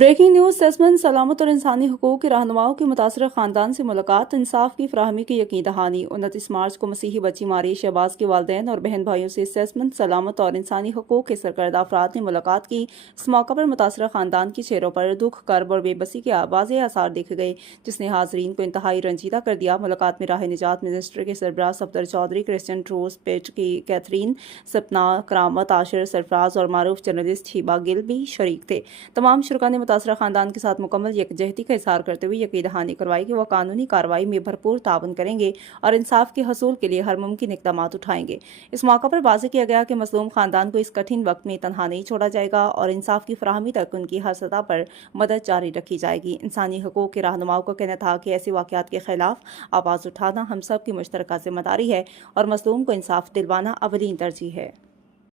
Breaking news सेसमन सलामत और इंसानी हकूक के रहनुमाओं की मुतासर खानदान से मुलाकात, इंसाफ की फराहमी की यकीन दहानी। 29 मार्च को मसीही बच्ची मारी शहबाज के वालदैन और बहन भाइयों से सेसमन सलामत और इंसानी हकूक के सरकर्दा अफराद ने मुलाकात की। इस मौका पर मुतासर खानदान के चेहरों पर दुख, कर्ब और बेबसी के वाज़ेह आसार देखे गए, जिसने हाजरीन को इंतहाई रंजीदा कर दिया। मुलाकात में राह निजात मिनिस्टर के सरबराह सफदर चौधरी, क्रिश्चियन ट्रूस पेट की कैथरीन, सपना, करामत, आशिर सरफराज और मारूफ जर्नलिस्ट हिबा गिल भी शरीक थे। तमाम शुरका ने मुतासरा खानदान के साथ मुकम्मल यकजहती का इज़हार करते हुए यकीन दहानी करवाई कि वह कानूनी कार्रवाई में भरपूर ताउन करेंगे और इंसाफ के हसूल के लिए हर मुमकिन इक़दाम उठाएंगे। इस मौका पर वाज़ेह किया गया कि मज़लूम खानदान को इस कठिन वक्त में तनहा नहीं छोड़ा जाएगा और इंसाफ की फराहमी तक उनकी हर सतह पर मदद जारी रखी जाएगी। इंसानी हकूक़ के रहनुमाओं का कहना था कि ऐसे वाक़यात के खिलाफ आवाज़ उठाना हम सब की मुश्तरका जिम्मेदारी है और मज़लूम को इंसाफ दिलवाना अवलीन तरजीह है।